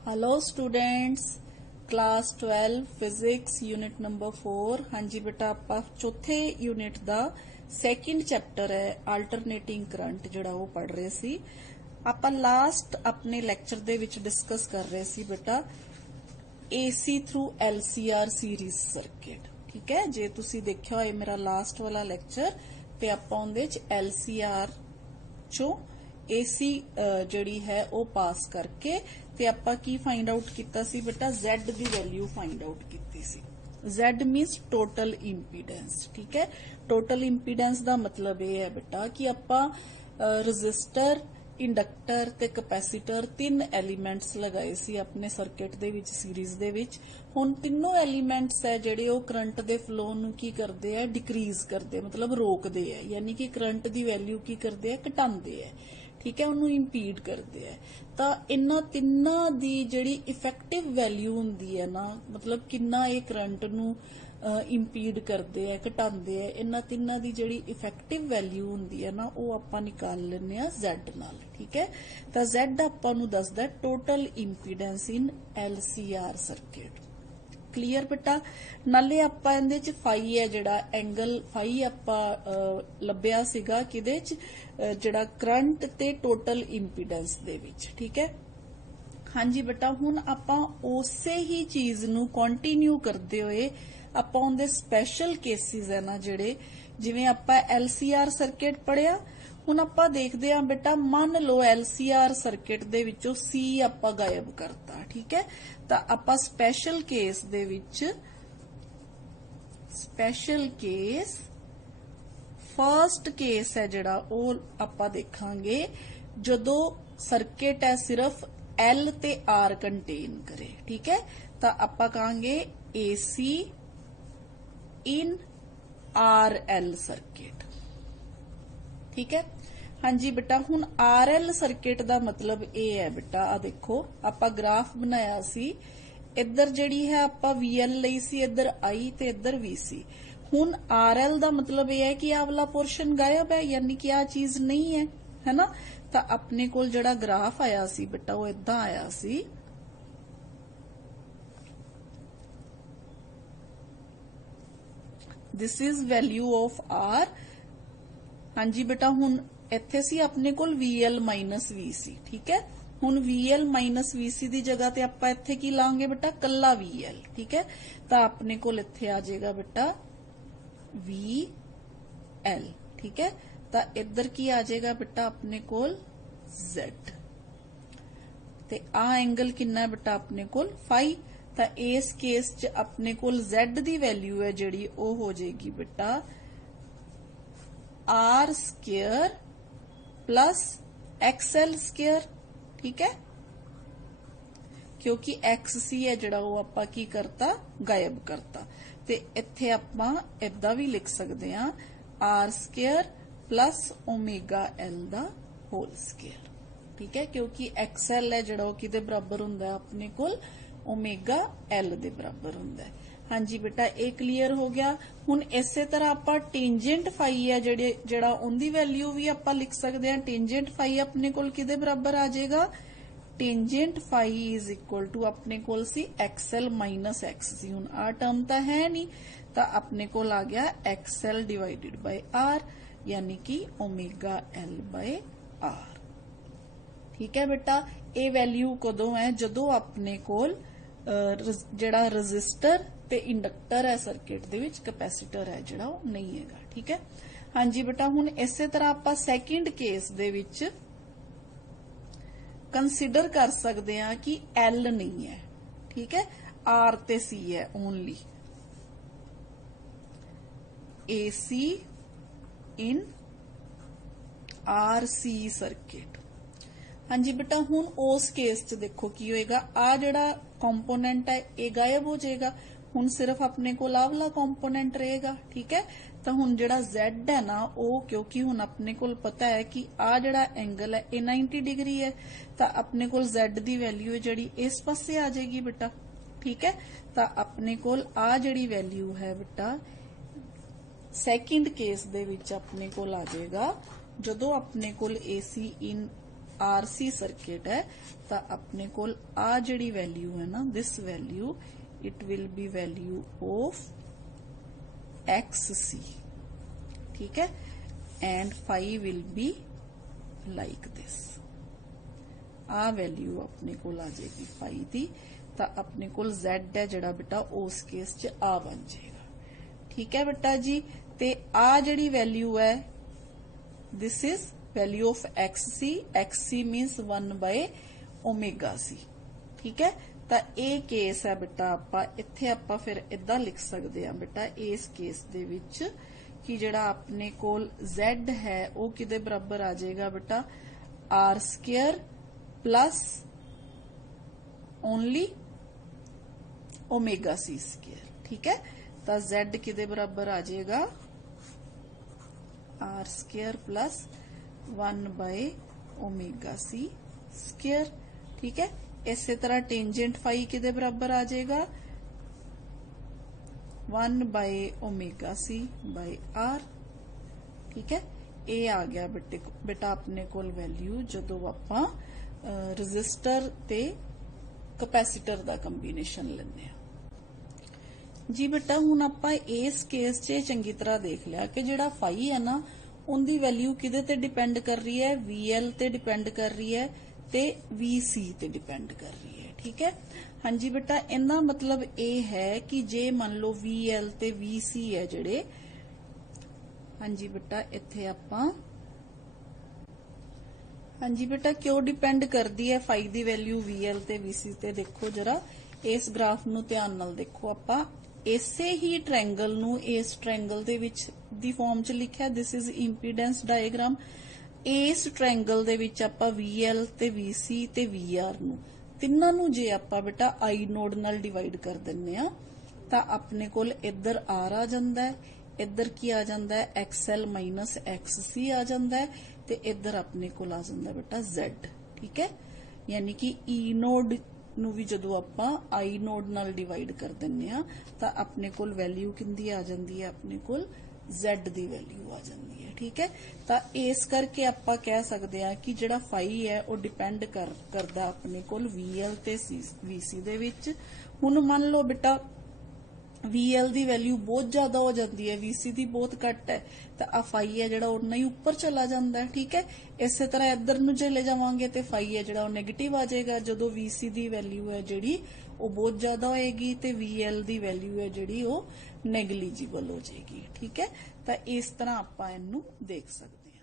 Hello students, class 12 physics unit number 4। हाँ जी बेटा, आप चौथे यूनिट का सैकेंड चैप्टर है अल्टरनेटिंग करंट जिहड़ा वो पढ़ रहे सी। आप लास्ट अपने लैक्चर दे विच डिस्कस कर रहे सी बेटा AC through LCR series circuit. ठीक है, जे तुसी देखिया होए मेरा लास्ट वाला लैक्चर ते आपां उहदे च LCR चो AC जिहड़ी है वो पास करके ते आपां की फाइंड आउट कीता सी बेटा Z दी वैल्यू फाइंड आउट कीती सी। Z means total impedance. ठीक है, टोटल इंपीडेंस दा मतलब ये है बेटा कि आपां रजिस्टर, इंडक्टर ते कैपेसिटर तीन एलीमेंट्स लगाए सी अपने सर्किट दे विच सीरीज दे विच। हुण तीनों एलीमेंट्स है जिहड़े वो करंट दे फ्लो नूं की करदे आ, डिक्रीज करदे, मतलब रोकदे आ, यानी कि करंट दी वैल्यू की करदे आ, घटांदे आ। ठीक है, उन्होंने इंपीड करते हैं। तो इन्हां तिन्नां दी जिहड़ी इफेक्टिव वैल्यू हुंदी है ना, मतलब किन्ना ये करंट नूं इंपीड करते हैं, घटाते हैं, इन्हां तिन्नां दी जिहड़ी इफेक्टिव वैल्यू हुंदी है ना वो आपां निकाल लैंदे आ Z नाल। ठीक है, तो Z आपां नूं दसदा टोटल इंपीडेंस इन LCR सर्किट। क्लीयर बेटा। नाले आपां इहदे च फाई है जिहड़ा एंगल फाई आपां लभ्या सीगा किदे च जिहड़ा करंट ते टोटल इंपीडेंस दे विच। ठीक है, हाँ जी बेटा, हुण आपां उसे ही चीज नूं कंटिन्यू करदे होए आपां उहदे स्पैशल केसिस है ना जिहड़े, जिवें आपां LCR सर्किट पढ़िया, हुण आपां देखदे आ बेटा, मान लो LCR सर्किट दे विचों C आपां गायब करता। ठीक है, तो आपां स्पैशल केस दे विच स्पैशल केस फर्स्ट केस है जिहड़ा वो आपां देखांगे जदों सर्किट है सिर्फ L ते R कंटेन करे। ठीक है, तो आपां कहांगे AC इन RL सर्किट। ठीक है, हाँ जी बेटा, हुण RL सर्किट दा मतलब ये है बेटा, आ देखो आपां ग्राफ बनाया सी, इधर जिहड़ी है आपां VL लई सी, इधर I ते इधर VC। हुण RL दा मतलब ये है कि आ वाला पोर्शन गायब है, यानी कि आ चीज नहीं है ना। तो अपने कोल जिहड़ा ग्राफ आया सी बेटा वो इदां आया सी, this is value of R। हाँ जी बेटा, हुण इत्थे सी अपने कोल VL माइनस VC। ठीक है, हुण VL माइनस VC दी जगह ते आपां इत्थे की लांगे बेटा, कल्ला VL। ठीक है, तो अपने कोल इत्थे आ जाएगा बेटा VL। ठीक है, तो इधर की आ जाएगा बेटा अपने कोल Z ते आ एंगल कितना है बेटा अपने कोल फाई। तो इस केस च अपने कोल Z दी वैल्यू है जिहड़ी वो हो जाएगी बेटा R square plus XL square. ठीक है, क्योंकि XC है जिहड़ा वो आपां की करता, गायब करता। ते इत्थे आपां इदां भी लिख सकते हैं R square plus omega L दा होल स्क्वायर। ठीक है, क्योंकि XL है जिहड़ा वो किदे बराबर हुंदा है अपने कोल, ओमेगा L दे बराबर हुंदा है। हाँ जी बेटा, ये क्लीयर हो गया। हुण इसे तरह आपां टेंजेंट फाई है जिहड़ा उनदी वैल्यू भी आपां लिख सकते हैं। टेंजेंट फाई अपने कोल किदे बराबर आ जाएगा, tangent phi is equal to अपने कोल सी XL माइनस XC। हुण आ टर्म तो है नहीं, तो अपने कोल आ गया XL डिवाइडेड बाय R, यानी कि ओमेगा L बाय R। ठीक है बेटा, ये वैल्यू कदों है, जदों अपने कोल जिहड़ा रजिस्टर ते इंडक्टर है सर्किट दे विच, कैपेसिटर है जिहड़ा वो नहीं हैगा। ठीक है, हाँ जी बेटा, हुण इसे तरह आपां सैकेंड केस दे विच कंसीडर कर सकते हैं कि L नहीं है। ठीक है, R ते C है only, AC in RC circuit. हाँ जी बेटा, हुण उस केस च देखो की होएगा, आ जिहड़ा कंपोनेंट है ये गायब हो जाएगा, हुण सिर्फ अपने कोल आ वाला कंपोनेंट रहेगा। ठीक है, तो हुण जिहड़ा Z है ना वो, क्योंकि हुण अपने कोल पता है कि आ जिहड़ा एंगल है ये 90 डिग्री है, तो अपने कोल Z दी वैल्यू है जिहड़ी इस पासे आ जाएगी बेटा। ठीक है, तो अपने कोल आ जिहड़ी वैल्यू है बेटा सैकेंड केस दे विच अपने कोल आ जाएगा, जदों अपने कोल AC इन RC सर्किट है तो अपने कोल आ जिहड़ी वैल्यू है ना, this value it will be value of XC, ठीक है, and phi will be like this. आ वैल्यू अपने कोल आ जाएगी फाई दी, तो अपने कोल Z है जिहड़ा बेटा उस केस च आ बन जाएगा, ठीक है बेटा जी। ते आ जिहड़ी वैल्यू है this is value of XC, XC means 1/ωc, ठीक है। तो ये केस है बेटा आपां इत्थे आपां फिर इदां लिख सकते हैं बेटा इस केस दे विच कि जिहड़ा अपने कोल Z है वो किदे बराबर आ जाएगा बेटा R² प्लस ओनली ωc², ठीक है। तो Z किदे बराबर आ जाएगा R² प्लस 1/ωc², ठीक है। इसी तरह टेंजेंट फाई किदे बराबर आ जाएगा 1/ωc/R, ठीक है। ये आ गया बेटा अपने कोल वैल्यू जदों आपां रजिस्टर ते कैपेसिटर दा कंबीनेशन लेने आ जी। बेटा हुण आपां इस केस च चंगी तरह देख लिया कि जिहड़ा फाई है ना उनदी वैल्यू किदे ते डिपेंड कर रही है, VL ते डिपेंड कर रही है ते VC ते डिपेंड कर रही है, ठीक है। हाँ जी बेटा इना मतलब ये है कि जे मान लो VL ते VC है जिहड़े, हाँ जी बेटा इत्थे आपां हाँ जी बेटा क्यों डिपेंड करती है फाई दी वैल्यू VL ते VC ते, देखो जरा इस ग्राफ नू ध्यान नाल देखो। आपां इसे ही ट्रायंगल नू इस triangle they which the form च लिखिया, दिस इज इंपीडेंस डायग्राम। इस ट्रायंगल दे विच आपां VL ते VC ते VR नू तिन्नां नू जे आपां बेटा आई नोड नाल डिवाइड कर दिन्ने आ तां अपने कोल इधर R आ जांदा है, इधर की आ जांदा है XL माइनस XC आ जांदा है ते इधर अपने कोल आ जांदा बेटा Z, ठीक है। यानी कि E नोड नू भी जदों आपां आई नोड नाल डिवाइड कर दिन्ने आ तां अपने कोल वैल्यू किंदी आ जांदी है, अपने कोल Z दी वैल्यू आ जांदी है, ठीक है। तां इस करके आपां कह सकते हैं कि जिहड़ा फाई है वो डिपेंड करदा अपने कोल VL ते VC दे विच। हुण मान लो बेटा VL दी वैल्यू बहुत ज्यादा हो जाती है, VC दी बहुत घट है, तो आ फाई है जिहड़ा उन्ना ही ऊपर चला जाता है, ठीक है। इस तरह इधर नू जे ले जावांगे तो फाई है जिहड़ा नेगेटिव आ जाएगा, जदों VC दी वैल्यू है जिहड़ी वो बहुत ज्यादा होएगी ते VL दी वैल्यू है जिहड़ी वो नेगलीजिबल हो जाएगी, ठीक है। तो इस तरह आपां इहनू देख सकते हैं।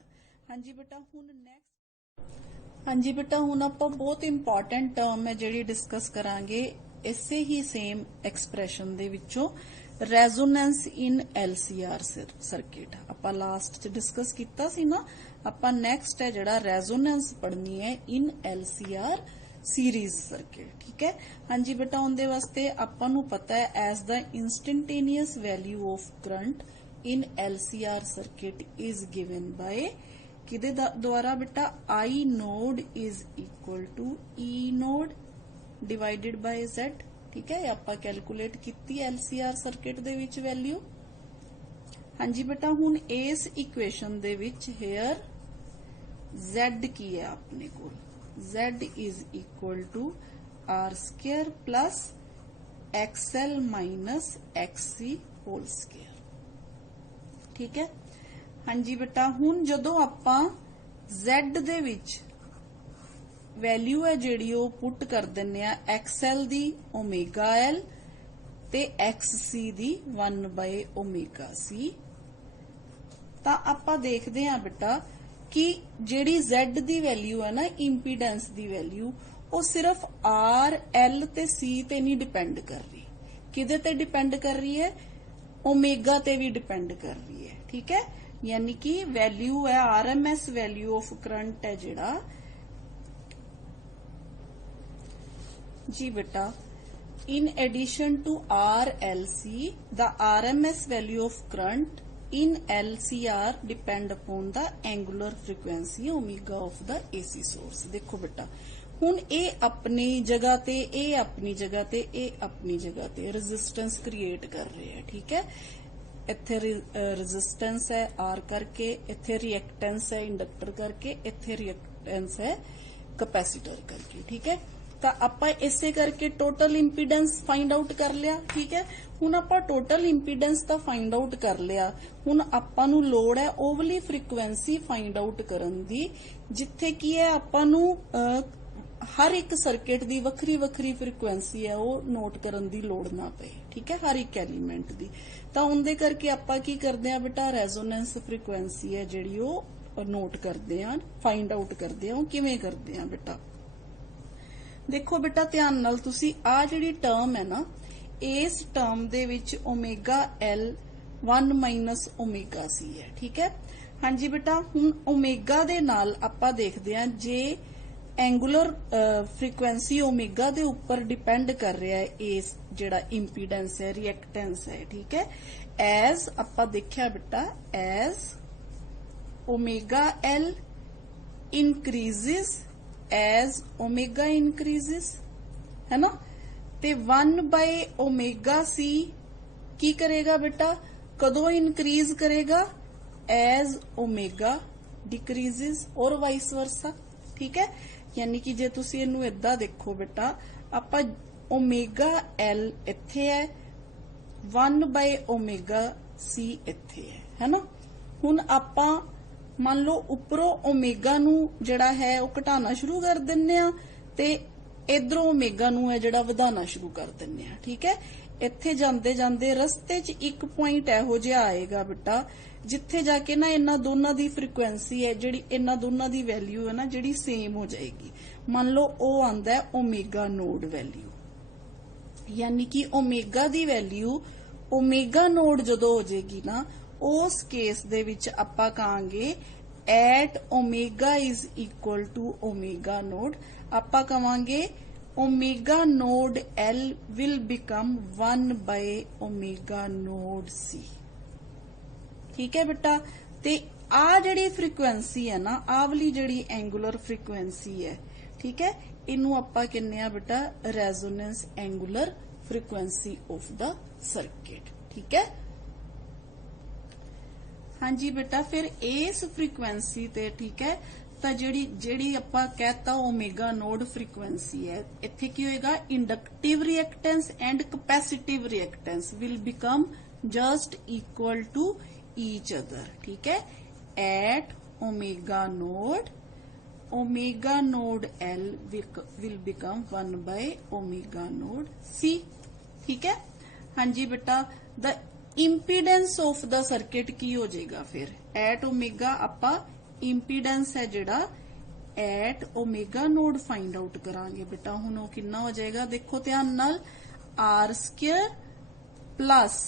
हाँ जी बेटा हुण नेक्स्ट, हाँ जी बेटा हुण आपां बहुत इंपॉर्टेंट टर्म है जिहड़ी डिस्कस करांगे इसे ही सेम एक्सप्रैशन दे विचों, रेजोनेंस इन LCR सर्किट। आपां लास्ट च डिस्कस कीता सी ना, आपां नेक्स्ट है जिहड़ा रेजोनेंस पढ़नी है इन LCR सीरीज सर्किट, ठीक है। हाँ जी बेटा उनदे वास्ते आपां नू पता है as the instantaneous value of current in LCR circuit is given by किदे द्वारा बेटा I naught is equal to E naught divided by Z, ठीक है। आपां कैलकुलेट कीती LCR सर्किट दे विच वैल्यू। हाँ जी बेटा हुण इस इक्वेशन दे विच हेयर Z की है अपने कोल, Z is equal to R² plus XL minus XC whole square, ठीक है। हाँ जी बेटा हुण जदों आपां Z दे विच वैल्यू है जिहड़ी वो पुट कर दिन्ने आ XL दी ωL ते XC दी 1/ωc, तां आपां देखदे हां बेटा कि जिहड़ी Z दी वैल्यू है ना इंपीडेंस दी वैल्यू वो सिर्फ R, L ते C ते नहीं डिपेंड कर रही, किदे ते डिपेंड कर रही है ओमेगा ते भी डिपेंड कर रही है, ठीक है। यानी कि वैल्यू है RMS वैल्यू ऑफ करंट है जिहड़ा जी बेटा in addition to RLC the RMS value of current in LCR depend upon the angular frequency omega of the AC source। देखो बेटा हुण ये अपनी जगह ते ये अपनी जगह ते ये अपनी जगह ते रेजिस्टेंस क्रिएट कर रहे हैं, ठीक है। इत्थे रेजिस्टेंस है R करके, इत्थे रिएक्टेंस है इंडक्टर करके, इत्थे रिएक्टेंस है कैपेसिटर करके। ठीक है, ਤਾਂ ਆਪਾਂ ਇਸੇ ਕਰਕੇ ਟੋਟਲ ਇੰਪੀਡੈਂਸ ਫਾਈਂਡ ਆਊਟ ਕਰ ਲਿਆ। ਠੀਕ ਹੈ, ਹੁਣ ਆਪਾਂ ਟੋਟਲ ਇੰਪੀਡੈਂਸ ਤਾਂ ਫਾਈਂਡ ਆਊਟ ਕਰ ਲਿਆ, ਹੁਣ ਆਪਾਂ ਨੂੰ ਲੋੜ ਹੈ ਓਵਲੀ ਫ੍ਰੀਕੁਐਂਸੀ ਫਾਈਂਡ ਆਊਟ ਕਰਨ ਦੀ, ਜਿੱਥੇ ਕੀ ਹੈ ਆਪਾਂ ਨੂੰ ਹਰ ਇੱਕ ਸਰਕਟ ਦੀ ਵੱਖਰੀ ਵੱਖਰੀ ਫ੍ਰੀਕੁਐਂਸੀ ਹੈ ਉਹ ਨੋਟ ਕਰਨ ਦੀ ਲੋੜ ਨਾ ਪਏ। ਠੀਕ ਹੈ, ਹਰ ਇੱਕ ਐਲੀਮੈਂਟ ਦੀ। ਤਾਂ ਉਹਦੇ ਕਰਕੇ ਆਪਾਂ ਕੀ ਕਰਦੇ ਆ ਬੇਟਾ, ਰੈਜ਼ੋਨੈਂਸ ਫ੍ਰੀਕੁਐਂਸੀ ਹੈ ਜਿਹੜੀ ਉਹ ਨੋਟ ਕਰਦੇ ਆ, ਫਾਈਂਡ ਆਊਟ ਕਰਦੇ ਆ। ਉਹ ਕਿਵੇਂ ਕਰਦੇ ਆ ਬੇਟਾ, देखो बेटा ध्यान नाल तुसी आ जिहड़ी टर्म है ना, इस टर्म दे विच omega L 1 minus omega C है। ठीक है, हाँ जी बेटा, हुण ओमेगा दे नाल आपां देखदे हां जे एंगुलर फ्रीक्वेंसी ओमेगा दे उपर डिपेंड कर रहा है इस जिहड़ा इंपीडेंस है, रिएक्टेंस है। ठीक है, एज आपां देखिया बेटा, as omega L increases as omega increases, है ना, ते 1 by omega c की करेगा बेटा, कदों इंक्रीज करेगा, as omega decreases और वाइस वर्सा। ठीक है, यानी कि जे तुसी इनू इदा देखो बेटा, आपां ओमेगा एल इत्थे है, 1 by omega c इत्थे है ना। हुण आपां मान लो उपरों ओमेगा नू जिहड़ा है वो घटाना शुरू कर दिन्ने आ ते इधरों ओमेगा नू है जिहड़ा वधाना शुरू कर दिन्ने आ। ठीक है, इत्थे जांदे जांदे रस्ते च एक पॉइंट इहो जिहा आएगा बेटा जिथे जाके ना इन्हां दोनां दी फ्रीक्वेंसी है जिहड़ी इन्हां दोनां दी वैल्यू है ना जिहड़ी सेम हो जाएगी। मान लो ओ आंदा है ओमेगा नोड वैल्यू, यानी कि ओमेगा दी वैल्यू ओमेगा नोड जदों हो जाएगी ना, उस केस दे विच आपां कहांगे at omega is equal to omega node, आपां कहांगे omega node L will become 1 by omega node C. ठीक है बेटा, ते आ जिहड़ी फ्रीक्वेंसी है ना, आ वाली जिहड़ी एंगुलर फ्रीक्वेंसी है, ठीक है, इनू आपां कहने आ बेटा resonance angular frequency of the circuit. ठीक है, हाँ जी बेटा, फिर इस फ्रीक्वेंसी ते ठीक है, तो जिहड़ी आपां कहता ओमेगा नोड फ्रीक्वेंसी है, इत्थे की होएगा inductive reactance and capacitive reactance will become just equal to each other. ठीक है, at omega node L will become 1 by omega node C. ठीक है, हाँ जी बेटा, the impedance of the circuit की हो जाएगा फिर एट ओमेगा, आपां इंपीडेंस है जिहड़ा at omega naught find out करांगे बेटा। हुण वो कितना हो जाएगा, देखो ध्यान नाल, R square plus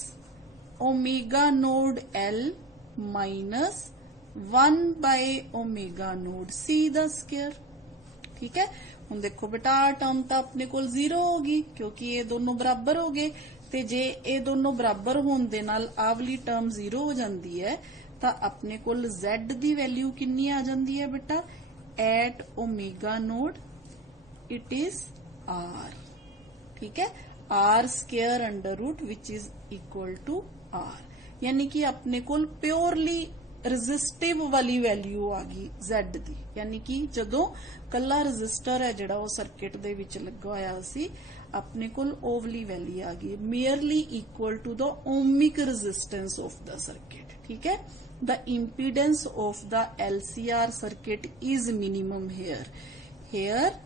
omega node L minus 1 by omega node C the square. ठीक है, हुण देखो बेटा आ टर्म तो अपने कोल 0 होगी क्योंकि ये दोनों बराबर हो गए, ते जे ये दोनों बराबर होने दे नाल आ वाली टर्म 0 हो जाती है, तो अपने कोल Z दी वैल्यू कितनी आ जाती है बेटा, at omega naught it is R। ठीक है, R square under root which is equal to R, यानी कि अपने कोल प्योरली रजिस्टिव वाली वैल्यू आ गई Z दी, यानी कि जदों कला रजिस्टर है जिहड़ा वो सर्किट दे विच लगा होया सी, अपने कोल ओवली वैल्यू आ गई, merely equal to the ohmic resistance of the circuit. ठीक है, the impedance of the LCR circuit is minimum here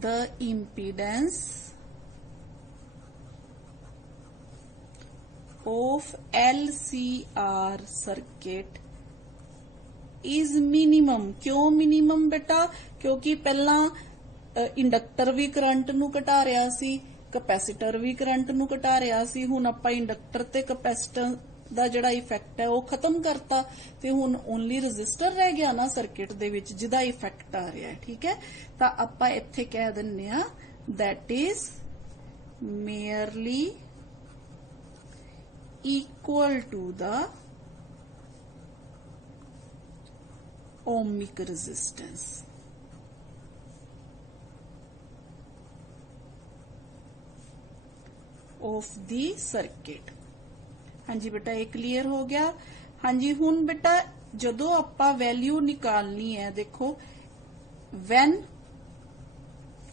the impedance of LCR circuit is minimum. क्यों मिनिमम बेटा, क्योंकि पहला इंडक्टर भी करंट नू घटा रहा सी, कैपेसिटर भी करंट नू घटा रहा सी, हुण आपां इंडक्टर ते कैपेसिटर दा जिहड़ा इफेक्ट है वो खत्म करता, ते हुण ओनली रजिस्टर रह गया ना सर्किट दे विच जिहदा इफेक्ट आ रहा है। ठीक है, तां आपां इत्थे कह दिन्ने आ that is merely equal to the ohmic resistance। Of the circuit. हाँ जी बेटा, ये क्लीयर हो गया। हाँ जी, हुण बेटा जदों आपां वैल्यू निकालनी है, देखो when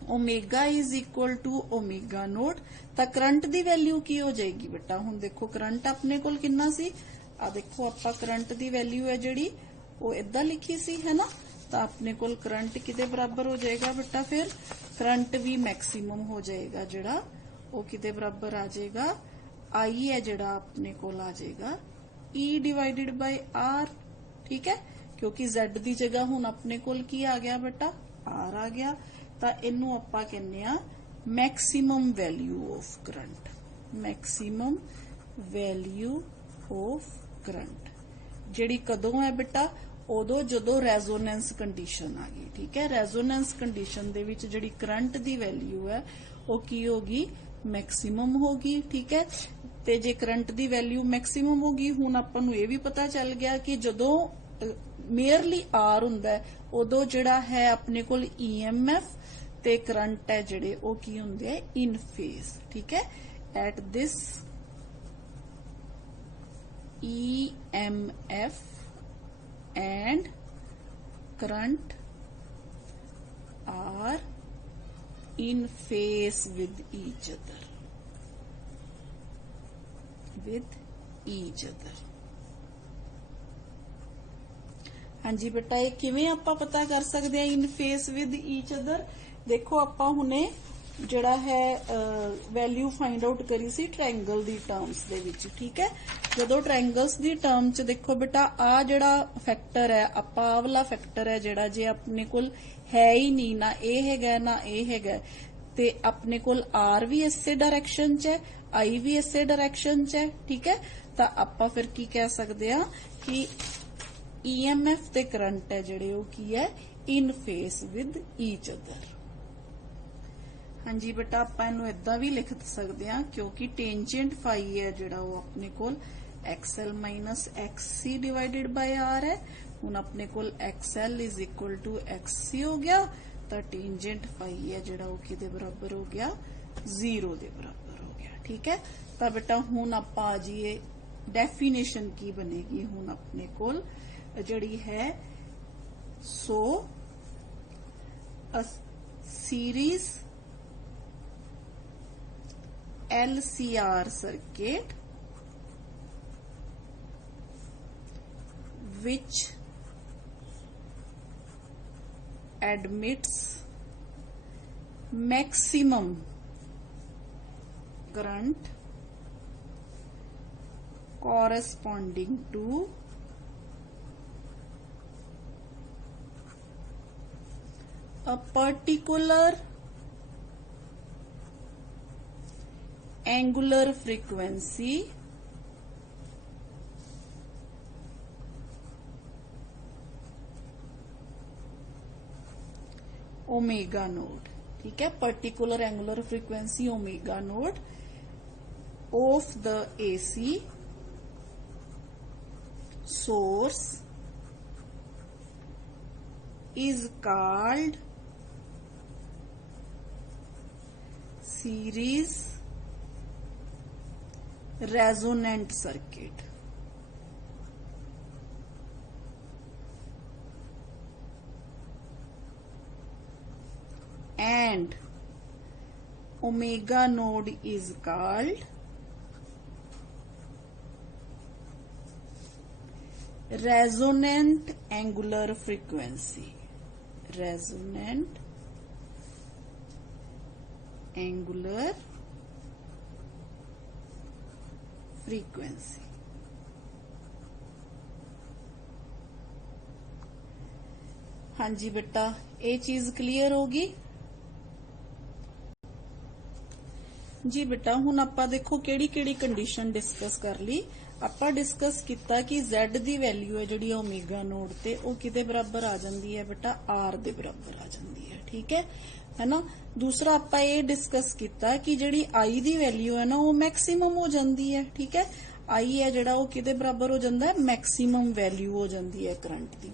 omega is equal to omega naught, तो करंट दी वैल्यू की हो जाएगी बेटा। हुण देखो करंट अपने कोल कितना सी, आ देखो आपां करंट दी वैल्यू है जिहड़ी वो इदां लिखी सी है ना, तो अपने कोल करंट किदे बराबर हो जाएगा बेटा, फिर करंट भी मैक्सिमम हो जाएगा जिहड़ा वो किदे बराबर आ जाएगा, आई है जिहड़ा अपने कोल आ जाएगा E डिवाइडेड बाय R। ठीक है, क्योंकि Z दी जगह हुण अपने कोल की आ गया बेटा, R आ गया, तो इनू आपां कहने आ maximum value of current. Maximum value of current जिहड़ी कदों है बेटा, उदों जदों रेजोनेंस कंडीशन आ गई। ठीक है, रेजोनेंस कंडीशन दे विच जिहड़ी करंट दी वैल्यू है वो की होगी, मैक्सिमम होगी। ठीक है, ते जे करंट दी वैल्यू मैक्सिमम होगी, हुण आपां नूं इह भी पता चल गया कि जदों मेयरली आर हुंदा है उदों जिहड़ा है अपने कोल EMF ते करंट है जिहड़े वो की हुंदे है, इन फेज। ठीक है, at this EMF and current are in phase with each other. With each other. हाँ जी बेटा, ये किवें आपां पता कर सकते हैं इन फेस विद ईच अदर। देखो आपां हुणे जिहड़ा है वैल्यू फाइंड आउट करी सी ट्रायंगल दी टर्म्स दे विच। ठीक है, जदों ट्रायंगल्स दी टर्म च देखो बेटा आ जिहड़ा फैक्टर है, आपां आ वाला फैक्टर है जिहड़ा जे अपने कोल है ही नहीं, ना ए हैगा ना ए हैगा, ते अपने कोल आर भी इसे डायरेक्शन च है, आई भी इसे डायरेक्शन च है। ठीक है, तो आपां फिर की कह सकते हैं कि EMF ते करंट है जिहड़े वो की है, इन फेस विद ईच अदर। हाँ जी बेटा, आपां इहनूं इदां भी लिख सकते हैं क्योंकि टेंजेंट फाई है जिहड़ा वो अपने कोल XL minus XC divided by R है। हुण अपने कोल XL is equal to XC हो गया, तो टेंजेंट फाई है जिहड़ा वो किहदे बराबर हो गया, 0 दे बराबर हो गया। ठीक है, तो बेटा हुण आपां आ जाइए डेफिनेशन की बनेगी हुण अपने कोल जिहड़ी है, so a series LCR circuit which admits maximum current corresponding to a particular angular frequency omega node. ठीक है, particular angular frequency omega node of the AC source is called series resonant circuit। And omega node is called resonant angular frequency। Resonant angular frequency। हाँ जी बेटा, ये चीज clear होगी जी बेटा। हुण आपां देखो केड़ी केड़ी कंडीशन डिस्कस कर ली। आपां डिस्कस किया कि Z दी वैल्यू है जिहड़ी ओमेगा नोड ते वो किदे बराबर आ जांदी है बेटा, R दे बराबर आ जांदी है। ठीक है ना। दूसरा आपां ये डिस्कस किया कि जिहड़ी I दी वैल्यू है ना वो मैक्सिमम हो जांदी है। ठीक है, I है जिहड़ा वो किदे बराबर हो जांदा है, मैक्सिमम वैल्यू हो जांदी है करंट दी।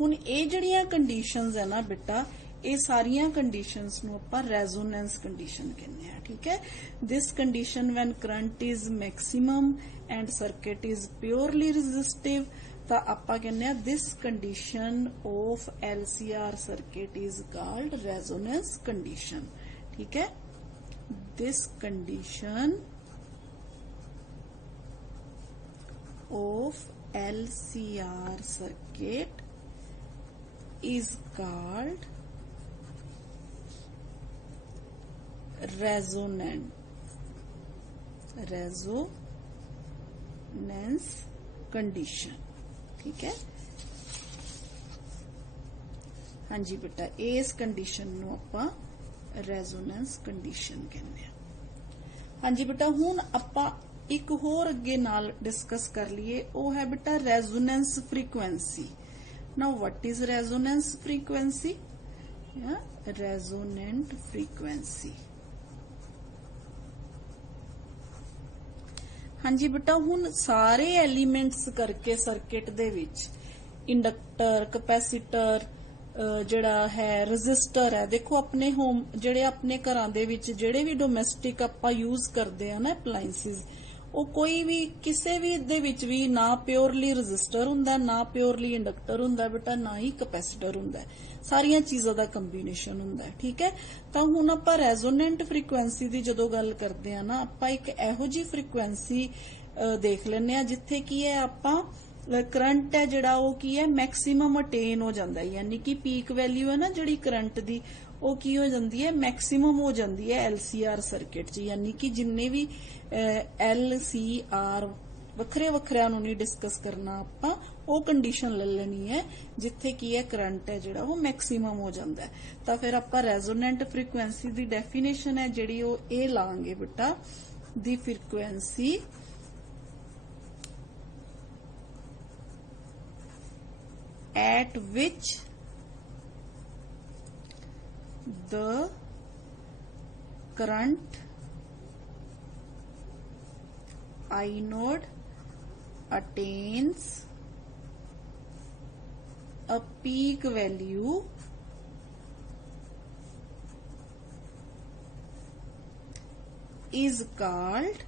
हुण ये जिहड़ियां कंडीशनस है ना बेटा, ये सारियां कंडीशनस नूं आपां रेजोनेंस कंडीशन कहने आ। ठीक है, this condition when current is maximum and circuit is purely resistive ਤਾਂ ਆਪਾਂ ਕਹਿੰਦੇ ਆ this condition of LCR circuit is called resonance condition। ठीक है, this condition of LCR circuit is called resonance condition। ठीक है, हाँ जी बेटा, इस कंडीशन नूं आपां रेजोनेंस कंडीशन कहते हैं। हाँ जी बेटा, हुण आपां एक होर अगे नाल डिस्कस कर लीए, वो है बेटा resonance frequency. Now what is resonance frequency? Resonant frequency. हाँ जी बेटा, हुण सारे एलीमेंट्स करके सर्किट दे विच इंडक्टर, कैपेसिटर, ਜਿਹੜਾ है रजिस्टर है, देखो अपने होम ਜਿਹੜੇ अपने घरां दे विच ਜਿਹੜੇ भी डोमेस्टिक आपां यूज करते हैं ना अप्लायंसिस, ਉਹ ਕੋਈ ਵੀ ਕਿਸੇ ਵੀ ਦੇ ਵਿੱਚ ਵੀ ਨਾ ਪਿਓਰਲੀ ਰਜਿਸਟਰ ਹੁੰਦਾ, ਨਾ ਪਿਓਰਲੀ ਇੰਡਕਟਰ ਹੁੰਦਾ ਬੇਟਾ, ਨਾ ਹੀ ਕੈਪੈਸਿਟਰ ਹੁੰਦਾ, ਸਾਰੀਆਂ ਚੀਜ਼ਾਂ ਦਾ ਕੰਬੀਨੇਸ਼ਨ ਹੁੰਦਾ। ਠੀਕ ਹੈ, ਤਾਂ ਹੁਣ ਆਪਾਂ ਰੈਜ਼ੋਨੈਂਟ ਫ੍ਰੀਕੁਐਂਸੀ ਦੀ ਜਦੋਂ ਗੱਲ ਕਰਦੇ ਆ ਨਾ, ਆਪਾਂ ਇੱਕ ਇਹੋ ਜੀ ਫ੍ਰੀਕੁਐਂਸੀ ਦੇਖ ਲੈਂਦੇ ਆ ਜਿੱਥੇ ਕੀ ਹੈ ਆਪਾਂ करंट है जिहड़ा वो की है मैक्सिमम अटेन हो जाता है, यानी कि पीक वैल्यू है ना जिहड़ी करंट दी वो की हो जाती है, मैक्सिमम हो जाती है LCR सर्किट च। यानी कि जिन्ने भी LCR वखरे वखरिया नूं नहीं डिस्कस करना, आपां वो कंडीशन ले लेनी है जिथे की है करंट है जिहड़ा वो मैक्सिमम हो जाता है। तो फिर आपां रेजोनेंट फ्रीकुएंसी दी डेफिनेशन है जिहड़ी वो ये लांगे बेटा, दी frequency at which the current I node attains a peak value is called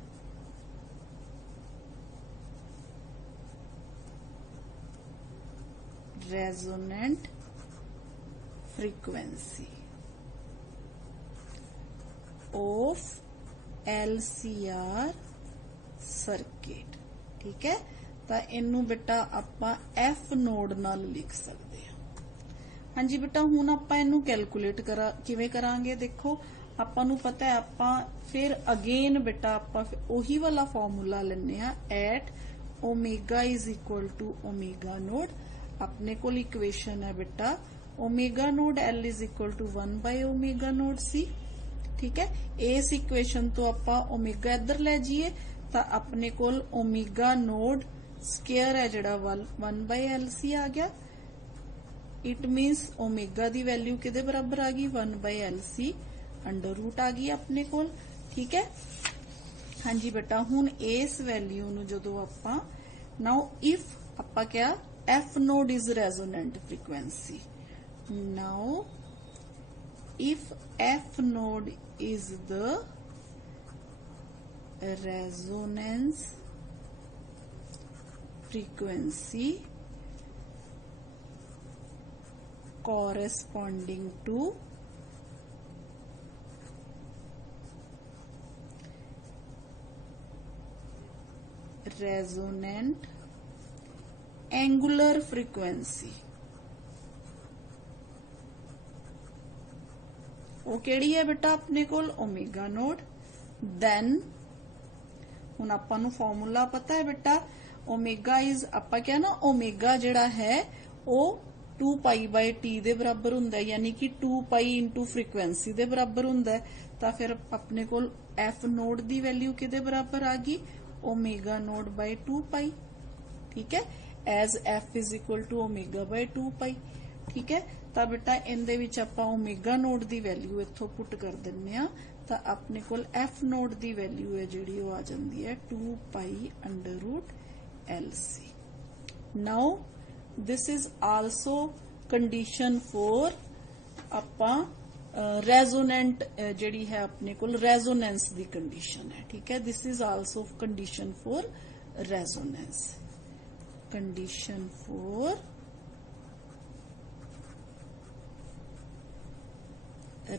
resonant frequency of LCR circuit। ठीक है, तो इनू बेटा आपां F नोड नाल लिख सकते हैं। हाँ जी बेटा, हुण आपां इनू कैलकुलेट किवें करांगे, देखो आपां नू पता है, आपां फिर अगेन बेटा आपां ओही वाला फॉर्मूला लैने आ, at omega is equal to omega node. अपने को इक्वेशन है बेटा omega node L is equal to 1 by omega node C। ठीक है, इस इक्वेशन तो आपां ओमेगा इधर ले जाइए तो अपने को ओमेगा नोड स्केयर है जिहड़ा 1 बाय LC आ गया। इट मीनस ओमेगा दी वैल्यू किदे बराबर आ गई, 1 बाय LC अंडर रूट आ गई अपने को। ठीक है, हाँ जी बेटा, हुण इस वैल्यू नूं जदों आपां नाउ इफ आपां क्या F node is resonant frequency। Now if F node is the resonance frequency corresponding to resonant angular frequency, वो केड़ी है बेटा अपने कोल ओमेगा नोड। देन हुण आपां नूं फॉर्मूला पता है बेटा, ओमेगा इज आपां क्या ना, ओमेगा जिहड़ा है वो 2 पाई बाय टी दे बराबर हुंदा है, यानी कि 2 पाई इंटू फ्रीक्वेंसी दे बराबर हुंदा है। तो फिर अपने कोल एफ नोड दी वैल्यू किदे बराबर आ गई, ओमेगा नोड बाय 2 पाई। ठीक है, as f is equal to omega by 2 pi. ठीक है, तो बेटा इनदे विच आपां ओमेगा नोड दी वैल्यू इत्थों पुट कर दिन्ने आ, तो अपने कोल एफ नोड दी वैल्यू है जिहड़ी वो आ जांदी है 2 pi under root LC। Now this is also condition for आपां रेजोनेंट जिहड़ी है अपने कोल रेजोनेंस दी कंडीशन है। ठीक है, this is also condition for resonance. condition for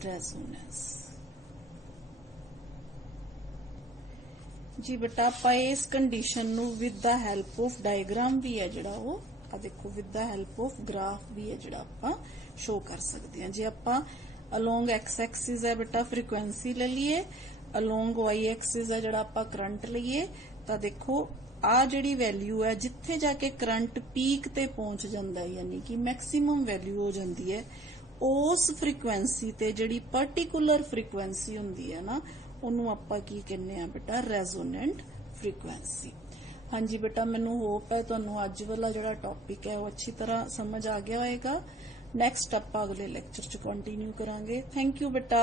resonance। जी बेटा ਆਪਾਂ ਇਸ ਕੰਡੀਸ਼ਨ ਨੂੰ with the help of diagram ਵੀ ਹੈ ਜਿਹੜਾ ਉਹ ਆ ਦੇਖੋ with the help of graph ਵੀ ਹੈ ਜਿਹੜਾ ਆਪਾਂ ਸ਼ੋ ਕਰ ਸਕਦੇ ਹਾਂ। ਜੇ ਆਪਾਂ ਅਲੋਂਗ ਐਕਸ ਐਕਸਿਸ ਹੈ ਬੇਟਾ ਫ੍ਰੀਕੁਐਂਸੀ ਲੈ ਲਈਏ, ਅਲੋਂਗ ਵਾਈ ਐਕਸਿਸ ਹੈ ਜਿਹੜਾ ਆਪਾਂ ਕਰੰਟ ਲਈਏ, ਤਾਂ ਦੇਖੋ ਆ ਜਿਹੜੀ ਵੈਲਿਊ ਹੈ ਜਿੱਥੇ ਜਾ ਕੇ ਕਰੰਟ ਪੀਕ ਤੇ ਪਹੁੰਚ ਜਾਂਦਾ ਹੈ ਯਾਨੀ ਕਿ ਮੈਕਸਿਮਮ ਵੈਲਿਊ ਹੋ ਜਾਂਦੀ ਹੈ, ਉਸ ਫ੍ਰੀਕੁਐਂਸੀ ਤੇ ਜਿਹੜੀ ਪਾਰਟਿਕੂਲਰ ਫ੍ਰੀਕੁਐਂਸੀ ਹੁੰਦੀ ਹੈ ਨਾ ਉਹਨੂੰ ਆਪਾਂ ਕੀ ਕਹਿੰਦੇ ਆ ਬੇਟਾ ਰੈਜ਼ੋਨੈਂਟ ਫ੍ਰੀਕੁਐਂਸੀ। ਹਾਂਜੀ ਬੇਟਾ ਮੈਨੂੰ ਹੋਪ ਹੈ ਤੁਹਾਨੂੰ ਅੱਜ ਵਾਲਾ ਜਿਹੜਾ ਟੌਪਿਕ ਹੈ ਉਹ ਅੱਛੀ ਤਰ੍ਹਾਂ ਸਮਝ ਆ ਗਿਆ ਹੋਏਗਾ। ਨੈਕਸਟ ਆਪਾਂ ਅਗਲੇ ਲੈਕਚਰ 'ਚ ਕੰਟੀਨਿਊ ਕਰਾਂਗੇ। ਥੈਂਕ ਯੂ ਬੇਟਾ।